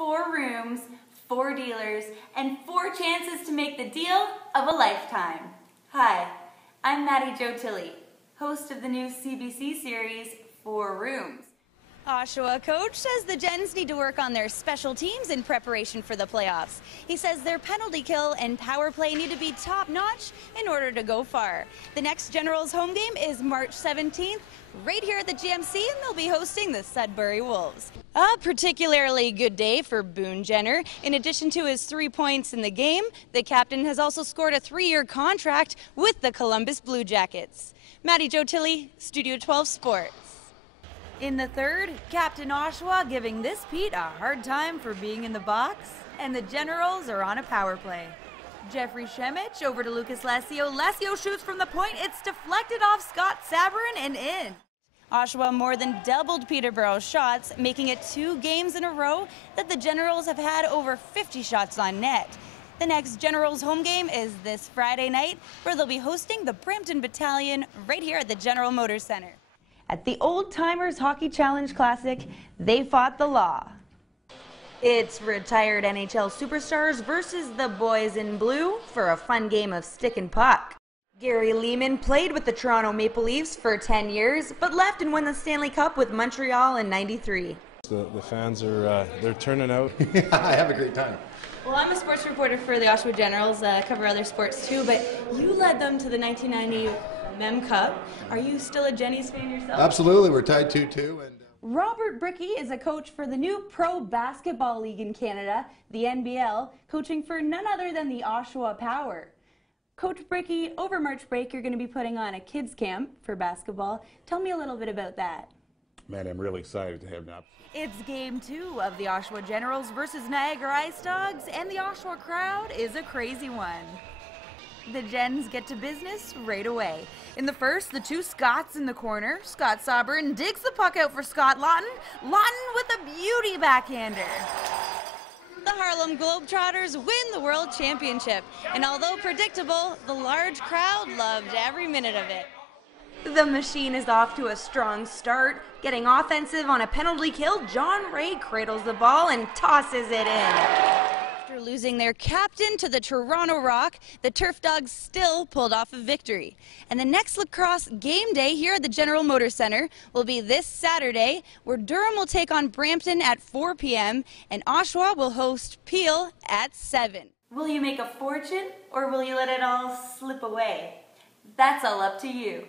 4 rooms, 4 dealers, and 4 chances to make the deal of a lifetime. Hi, I'm Maddie-Jo Tilley, host of the new CBC series, 4 Rooms. Oshawa coach says the Gens need to work on their special teams in preparation for the playoffs. He says their penalty kill and power play need to be top-notch in order to go far. The next Generals home game is March 17th, right here at the GMC, and they'll be hosting the Sudbury Wolves. A particularly good day for Boone Jenner. In addition to his 3 points in the game, the captain has also scored a 3-year contract with the Columbus Blue Jackets. Maddie-Jo Tilley, Studio 12 Sports. In the third, Captain Oshawa giving this Pete a hard time for being in the box, and the Generals are on a power play. Jeffrey Shemich over to Lucas Lassio. Lassio shoots from the point. It's deflected off Scott Sabourin and in. Oshawa more than doubled Peterborough's shots, making it 2 games in a row that the Generals have had over 50 shots on net. The next Generals home game is this Friday night, where they'll be hosting the Brampton Battalion right here at the General Motors Center. At the Old Timers Hockey Challenge Classic, they fought the law. It's retired NHL superstars versus the boys in blue for a fun game of stick and puck. Gary Lehman played with the Toronto Maple Leafs for 10 years, but left and won the Stanley Cup with Montreal in '93. The fans are they're turning out. I have a great time. Well, I'm a sports reporter for the Oshawa Generals, cover other sports too, but you led them to the 1990 Mem Cup. Are you still a Jennies fan yourself? Absolutely, we're tied 2-2. And Robert Brickey is a coach for the new Pro Basketball League in Canada, the NBL, coaching for none other than the Oshawa Power. Coach Brickey, over March break, you're going to be putting on a kids camp for basketball. Tell me a little bit about that. Man, I'm really excited to have that. It's game 2 of the Oshawa Generals versus Niagara Ice Dogs, and the Oshawa crowd is a crazy one. The Gens get to business right away. In the first, the 2 Scots in the corner. Scott Sabourin digs the puck out for Scott Lawton. Lawton with a beauty backhander. The Harlem Globetrotters win the World Championship, and although predictable, the large crowd loved every minute of it. The machine is off to a strong start. Getting offensive on a penalty kill, John Ray cradles the ball and tosses it in. After losing their captain to the Toronto Rock, the Turf Dogs still pulled off a victory. And the next lacrosse game day here at the General Motors Center will be this Saturday, where Durham will take on Brampton at 4 p.m. and Oshawa will host Peel at 7. Will you make a fortune, or will you let it all slip away? That's all up to you.